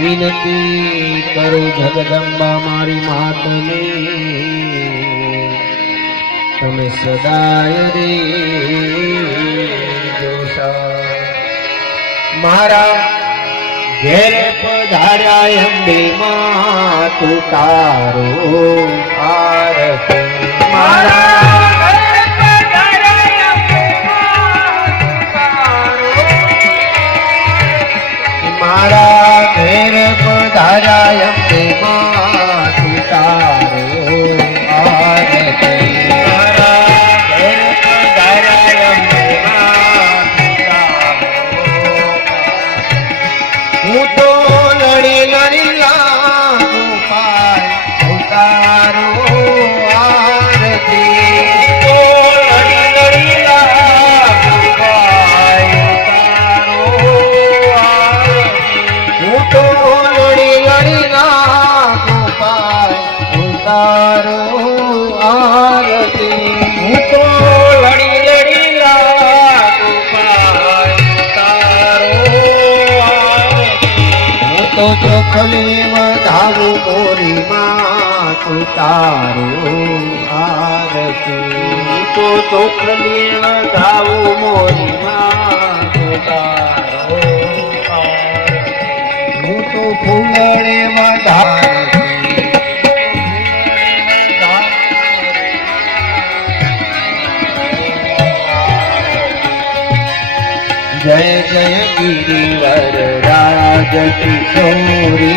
વિનતી કરું જગદંબા મારી માતને, તમે સદાય રે જોશા. મારા ઘેર પધાર્યા અંબે માં તું તારો આરતી. મારા મારા ઘેર પધાર્યા અંબે માં તું તારો આરતી. મારા ઘેર પધાર્યા અંબે માં તું તારો. હું તો લડી લડી લાગુ પાય તું તારો આરતી. તારો આરતી. હું તો લડી લડી લાગુ પાય તારો આરતી. હું તો ચોખલી વધાવું મોરી માં તું તારો આરતી. હું તો ચોખલી વધાવું મોરી માં તું તારો આરતી. હું તો ફૂલડે વધાર जय जय गिरिवर राज किशोरी.